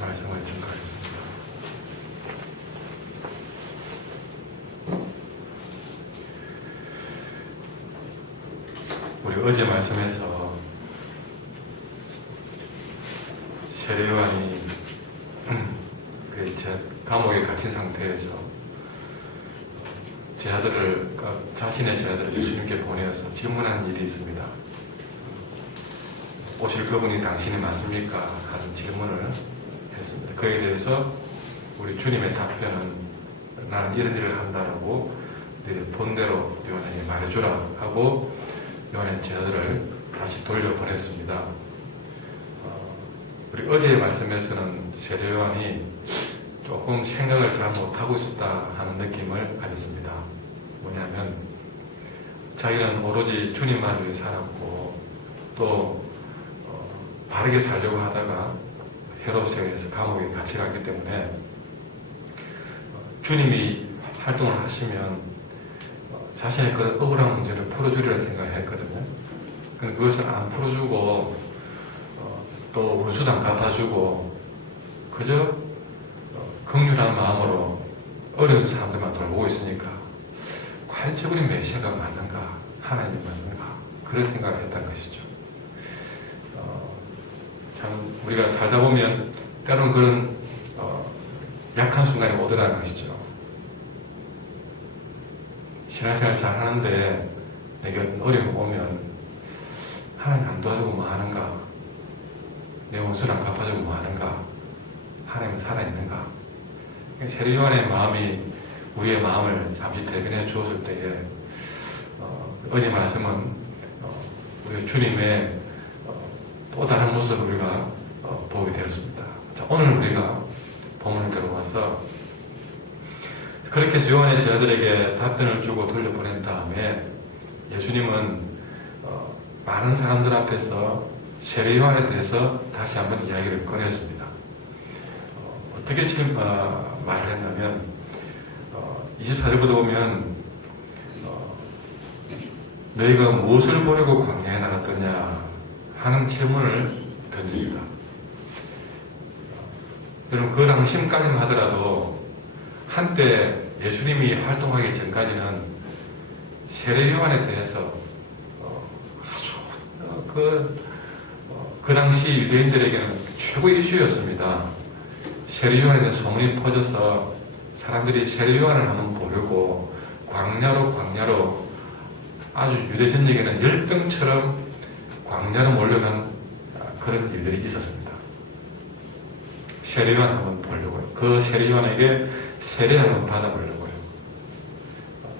말씀을 전가하겠습니다. 우리 어제 말씀에서 세례요한이 감옥에 갇힌 상태에서 자신의 제자들을 예수님께 보내어서 질문한 일이 있습니다. 오실 그분이 당신이 맞습니까? 하는 질문을 했습니다. 그에 대해서 우리 주님의 답변은 나는 이런 일을 한다라고 네 본대로 요한에게 말해주라 하고 요한의 제자들을 다시 돌려보냈습니다. 우리 어제의 말씀에서는 세례 요한이 조금 생각을 잘 못하고 있었다 하는 느낌을 가졌습니다. 뭐냐면 자기는 오로지 주님만 위해 살았고 또 바르게 살려고 하다가 헤롯에 의해서 감옥에 갇혀 갔기 때문에 주님이 활동을 하시면 자신의 그 억울한 문제를 풀어주리라 생각했거든요. 근데 그것을 안 풀어주고 또 원수도 안 갚아주고 그저 긍휼한 마음으로 어려운 사람들만 돌보고 있으니까 과연 저분이 메시아가 맞는가, 하나님이 맞는가, 그런 생각을 했던 것이죠. 참 우리가 살다 보면 때로는 그런 약한 순간이 오더라는 것이죠. 신앙생활 잘 하는데 내게 어려움이 오면 하나님 안 도와주고 뭐 하는가, 내 원수를 안 갚아주고 뭐 하는가, 하나님은 살아있는가. 세례 요한의 마음이 우리의 마음을 잠시 대변해 주었을 때에 어제 말씀은 우리 주님의 또 다른 모습을 우리가 보게 되었습니다. 자, 오늘 우리가 본문을 들어와서 그렇게 해서 요한의 제자들에게 답변을 주고 돌려보낸 다음에 예수님은 많은 사람들 앞에서 세례 요한에 대해서 다시 한번 이야기를 꺼냈습니다. 어떻게 말을 했냐면 24절부터 보면 너희가 무엇을 보려고 광야에 나갔더냐 하는 질문을 던집니다. 여러분 그 당시까지만 하더라도 한때 예수님이 활동하기 전까지는 세례 요한에 대해서 아주 그 당시 유대인들에게는 최고의 이슈였습니다. 세례 요한에 대한 소문이 퍼져서 사람들이 세례 요한을 한번 보려고 광야로 아주 유대 전역에는 열병처럼 광야로 몰려간 그런 일들이 있었습니다. 세례 요한 한번 보려고요. 그 세례 요한에게 세례 한번 받아보려고요.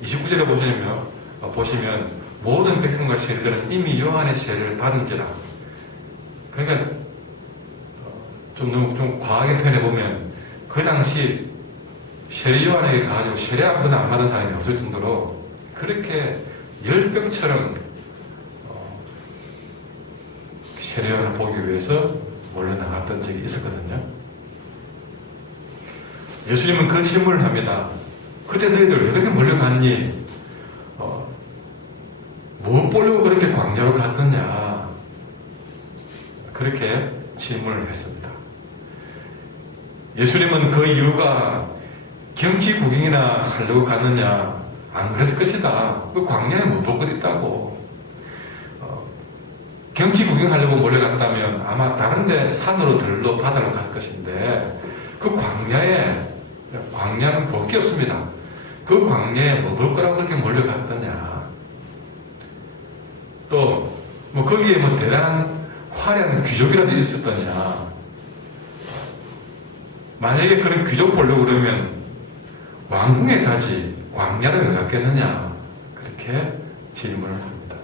29절에 보시면 모든 백성과 세리들은 이미 요한의 세례를 받은지라. 그러니까 좀 과하게 표현해보면 그 당시 세례 요한에게 가가지고 세례 한 번도 안 받은 사람이 없을 정도로 그렇게 열병처럼 세례 요한을 보기 위해서 몰려나갔던 적이 있었거든요. 예수님은 그 질문을 합니다. 그때 너희들 왜 그렇게 몰려갔니? 뭐 보려고 그렇게 광야로 갔느냐? 그렇게 질문을 했습니다. 예수님은 그 이유가 경치 구경이나 하려고 갔느냐? 안 그랬을 것이다. 그 광야에 못 볼 것 있다고. 경치 구경하려고 몰려갔다면 아마 다른데 산으로 들러 바다로 갔을 것인데 그 광야는 볼 게 없습니다. 그 광야에 뭐 볼 거라고 그렇게 몰려갔더냐? 또 뭐 거기에 뭐 대단한 화려한 귀족이라도 있었더냐? 만약에 그런 귀족 보려고 그러면 왕궁에 가지 광야로 왜 갔겠느냐? 그렇게 질문을 합니다.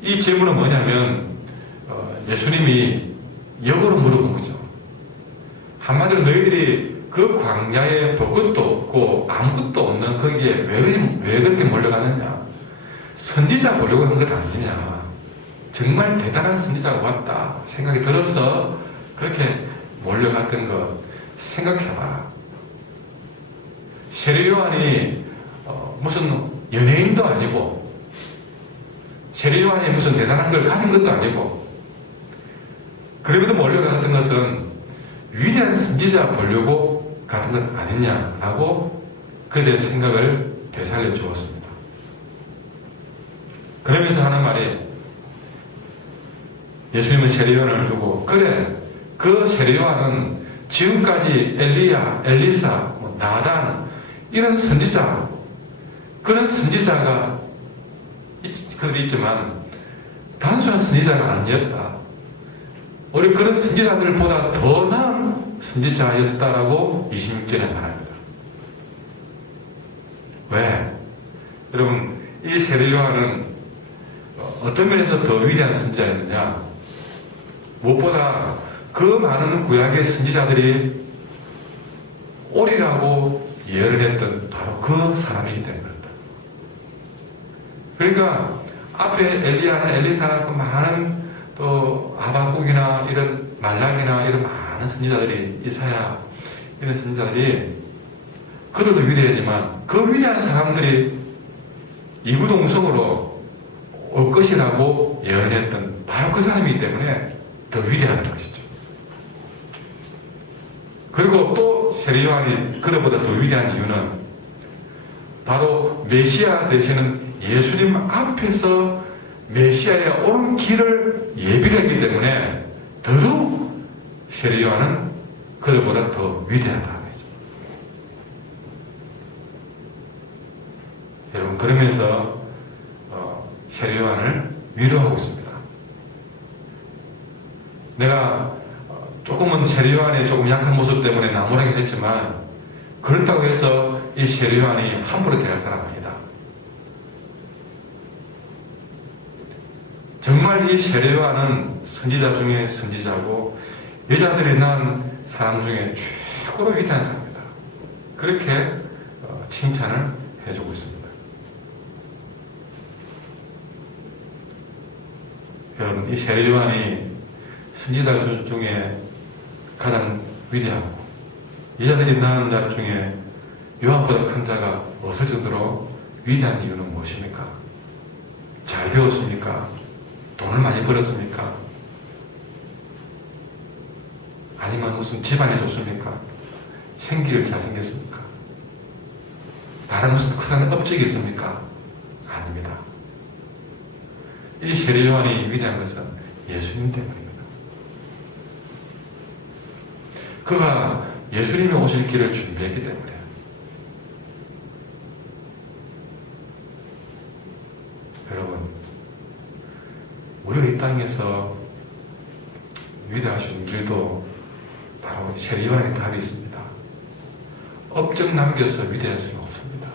이 질문은 뭐냐면 예수님이 역으로 물어본 거죠. 한마디로 너희들이 그 광야에 볼 것도 없고 아무것도 없는 거기에 왜 그렇게 몰려가느냐? 선지자 보려고 한 것 아니냐? 정말 대단한 선지자가 왔다 생각이 들어서 그렇게 몰려갔던 것 생각해봐라. 세례 요한이 무슨 연예인도 아니고 세례 요한이 무슨 대단한 걸 가진 것도 아니고 그럼에도 몰려갔던 것은 위대한 선지자 보려고 갔던 것 아니냐라고 그들의 생각을 되살려 주었습니다. 그러면서 하는 말이, 예수님은 세례요한을 두고, 그래, 그 세례요한은 지금까지 엘리야, 엘리사, 나단 이런 선지자, 그런 선지자가 그들이 있지만 단순한 선지자는 아니었다. 우리 그런 선지자들보다 더 나은 선지자였다라고 26절에 말합니다. 왜? 여러분, 이 세례요한은 어떤 면에서 더 위대한 선지자였느냐? 무엇보다 그 많은 구약의 선지자들이 오리라고 예언을 했던 바로 그 사람이기 때문이다. 그러니까 앞에 엘리야나 엘리사나 그 많은 또 하박국이나 이런 말라기나 이런 많은 선지자들이, 이사야 이런 선지자들이 그들도 위대하지만 그 위대한 사람들이 이구동성으로 올 것이라고 예언을 했던 바로 그 사람이기 때문에 더 위대하다는 것이죠. 그리고 또 세례요한이 그들보다 더 위대한 이유는 바로 메시아 되시는 예수님 앞에서 메시아의 온 길을 예비를 했기 때문에 더더욱 세례요한은 그들보다 더 위대하다는 거죠. 여러분, 그러면서 세례요한을 위로하고 있습니다. 내가 조금은 세례요한의 조금 약한 모습 때문에 나무라긴 했지만 그렇다고 해서 이 세례요한이 함부로 대할 사람 아니다. 정말 이 세례요한은 선지자 중에 선지자고 여자들이 낳은 사람 중에 최고로 위대한 사람이다. 그렇게 칭찬을 해주고 있습니다. 여러분, 이 세례요한이 선지자들 중에 가장 위대하고 여자들이 낳은 자 중에 요한보다 큰 자가 없을 정도로 위대한 이유는 무엇입니까? 잘 배웠습니까? 돈을 많이 벌었습니까? 아니면 무슨 집안이 좋습니까? 생기를 잘생겼습니까? 다른 무슨 큰 업적이 있습니까? 아닙니다. 이 세례요한이 위대한 것은 예수님 때문입니다. 그가 예수님이 오실 길을 준비했기 때문에. 여러분, 우리가 이 땅에서 위대하신 길도 바로 세례요한의 답이 있습니다. 업적 남겨서 위대할 수는 없습니다.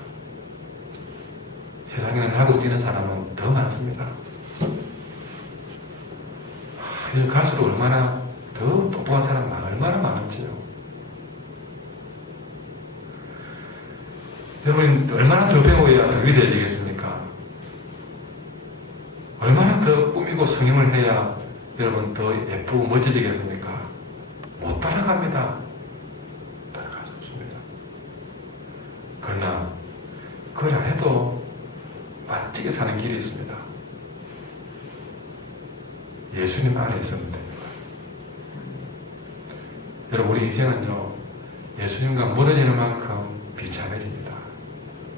세상에는 하고 뛰는 사람은 더 많습니다. 갈수록 얼마나 더 똑똑한 사람 얼마나 많은지요. 여러분, 얼마나 더 배워야 더 위대해지겠습니까? 얼마나 더 꾸미고 성형을 해야 여러분 더 예쁘고 멋지지겠습니까? 못 따라갑니다. 따라갈 수 없습니다. 그러나 그 안에도 멋지게 사는 길이 있습니다. 예수님 안에 있으면 됩니다. 여러분, 우리 인생은요, 예수님과 멀어지는 만큼 비참해집니다.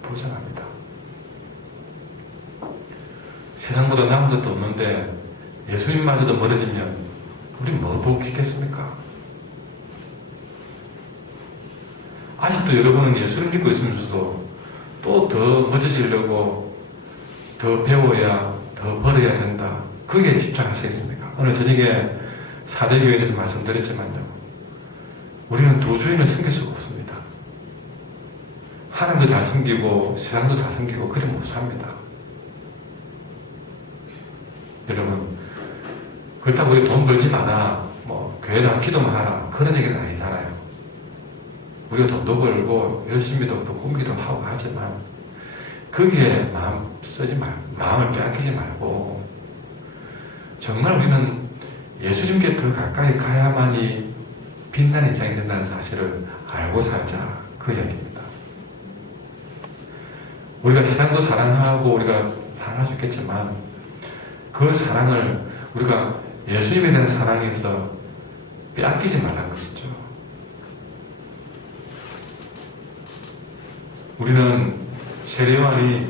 부정합니다. 세상보다 나은 것도 없는데 예수님마저도 멀어지면 우리 뭐 보고 있겠습니까? 아직도 여러분은 예수를 믿고 있으면서도 또 더 멋져지려고 더 배워야, 더 벌어야 된다. 거기에 집착하시겠습니까? 오늘 저녁에 사대교회에서 말씀드렸지만요, 우리는 두 주인을 섬길 수가 없습니다. 하나님도 잘 섬기고 세상도 잘 섬기고 그래 못 삽니다. 여러분, 그렇다고 우리 돈 벌지 마라, 교회 나와 기도만 하라, 그런 얘기는 아니잖아요. 우리가 돈도 벌고 열심히도 또 꾸미기도 하고 하지만 거기에 마음을 빼앗기지 말고 정말 우리는 예수님께 더 가까이 가야만이 빛나는 인생이 된다는 사실을 알고 살자, 그 이야기입니다. 우리가 세상도 사랑하고 우리가 사랑할 수 있겠지만 그 사랑을 우리가 예수님에 대한 사랑에서 빼앗기지 말라는 것이죠. 우리는 세례요한이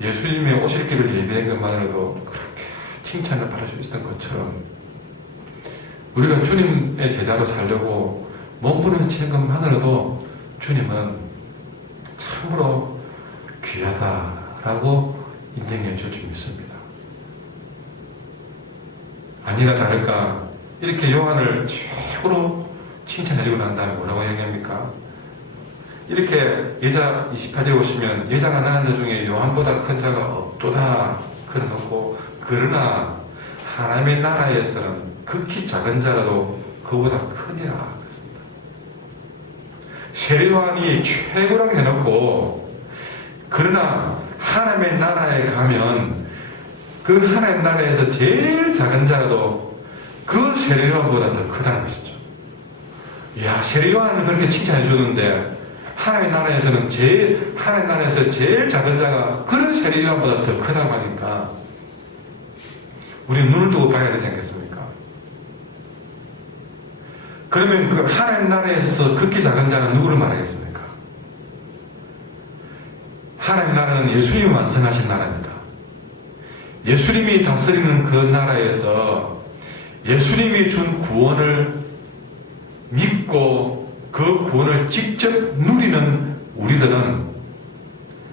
예수님의 오실 길을 예비한 것만으로도 그렇게 칭찬을 받을 수 있었던 것처럼 우리가 주님의 제자로 살려고 몸부림치는 것만으로도 주님은 참으로 귀하다라고 인정해 줄 수 있습니다. 아니나 다를까 이렇게 요한을 최고로 칭찬해주고 난 다음에 뭐라고 얘기합니까? 이렇게 여자 28절에 보시면 여자가 낳은 자 중에 요한보다 큰 자가 없도다 그러놓고 그러나 하나님의 나라에서는 극히 작은 자라도 그보다 크니라 그랬습니다. 세례요한이 최고라고 해놓고 그러나 하나님의 나라에 가면 그 하나님 나라에서 제일 작은 자라도 그 세례요한보다 더 크다는 것이죠. 이야, 세례요한은 그렇게 칭찬해 주는데 하나님 나라에서는 하나님 나라에서 제일 작은 자가 그런 세례요한보다 더 크다고 하니까 우리는 눈을 두고 봐야 되지 않겠습니까? 그러면 그 하나님 나라에 있어서 극히 작은 자는 누구를 말하겠습니까? 하나님 나라는 예수님이 완성하신 나라입니다. 예수님이 다스리는 그 나라에서 예수님이 준 구원을 믿고 그 구원을 직접 누리는 우리들은,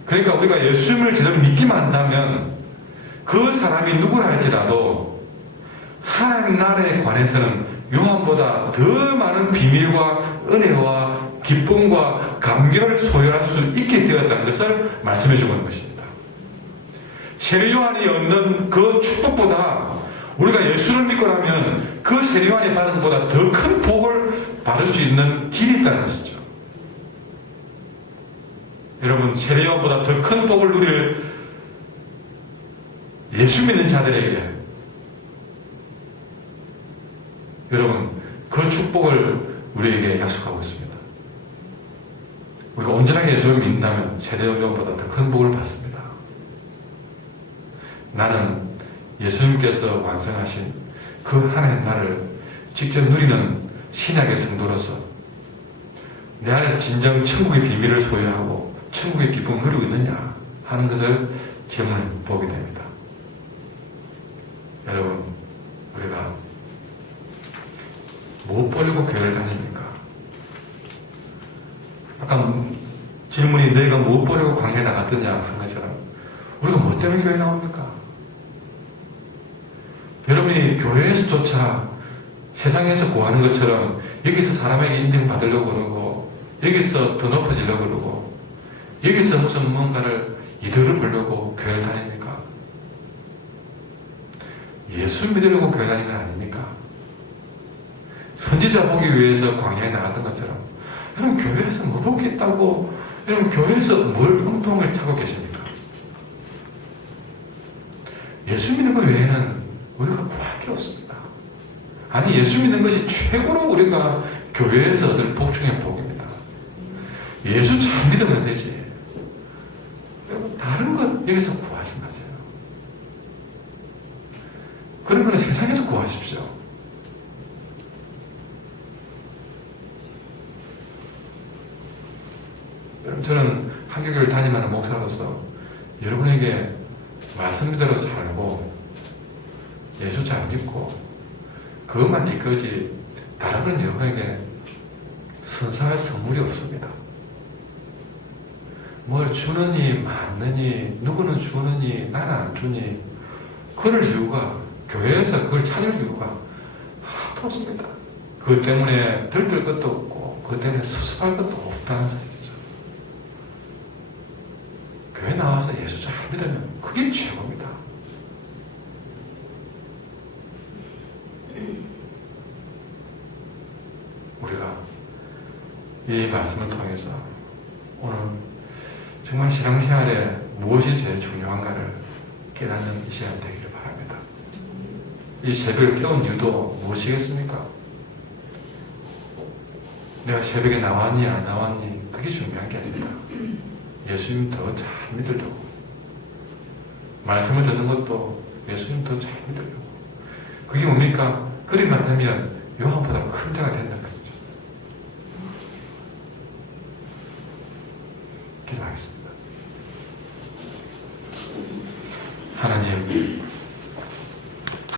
그러니까 우리가 예수님을 제대로 믿기만 한다면 그 사람이 누구라 할지라도 하나님 나라에 관해서는 요한보다 더 많은 비밀과 은혜와 기쁨과 감격을 소유할 수 있게 되었다는 것을 말씀해 주고 있는 것입니다. 세례요한이 얻는 그 축복보다 우리가 예수를 믿고 나면 그 세례요한이 받은 것보다 더 큰 복을 받을 수 있는 길이 있다는 것이죠. 여러분, 세례요한보다 더 큰 복을 누릴 예수 믿는 자들에게 여러분 그 축복을 우리에게 약속하고 있습니다. 우리가 온전하게 예수를 믿는다면 세례요한보다 더 큰 복을 받습니다. 나는 예수님께서 완성하신 그 하나님 나라를 직접 누리는 신약의 성도로서 내 안에서 진정 천국의 비밀을 소유하고 천국의 기쁨을 누리고 있느냐 하는 것을 질문해 보게 됩니다. 여러분, 우리가 뭐 보려고 교회를 다닙니까? 아까 질문이 너희가 뭐 보려고 광야에 나갔더냐 한 것처럼 우리가 뭐 때문에 교회에 나옵니까? 여러분이 교회에서조차 세상에서 구하는 것처럼 여기서 사람에게 인정받으려고 그러고 여기서 더 높아지려고 그러고 여기서 무슨 뭔가를 이득을 보려고 교회를 다닙니까? 예수 믿으려고 교회 다니는 건 아닙니까? 선지자 보기 위해서 광야에 나갔던 것처럼 여러분 교회에서 뭐 볼 게 있다고 여러분 교회에서 뭘 엉뚱을 찾고 계십니까? 예수 믿는 것 외에는 우리가 구할 게 없습니다. 아니 예수 믿는 것이 최고로 우리가 교회에서 얻을 복 중의 복입니다. 예수 잘 믿으면 되지. 여러분 다른 것 여기서 구하지 마세요. 그런 거는 세상에서 구하십시오. 여러분 저는 한국교회를 다니는 목사로서 여러분에게 말씀대로 살고 예수 잘 믿고 그것만 이끌지 다른 건 여러분에게 선사할 선물이 없습니다. 뭘 주느니 받느니 누구는 주느니 나는 안 주니 그럴 이유가 교회에서 그걸 찾을 이유가 하나도 없습니다. 그것 때문에 들뜰 것도 없고 그것 때문에 수습할 것도 없다는 사실이죠. 교회 나와서 예수 잘 믿으면 그게 최고입니다. 우리가 이 말씀을 통해서 오늘 정말 신앙생활에 무엇이 제일 중요한가를 깨닫는 이 시간 되기를 바랍니다. 이 새벽을 깨운 이유도 무엇이겠습니까? 내가 새벽에 나왔니 안 나왔니 그게 중요한 게 아닙니다. 예수님 더 잘 믿으려고 말씀을 듣는 것도 예수님 더 잘 믿으려고 그게 뭡니까? 그리만 되면 요한보다 큰 자가 된다는 것이죠. 기도하겠습니다. 하나님,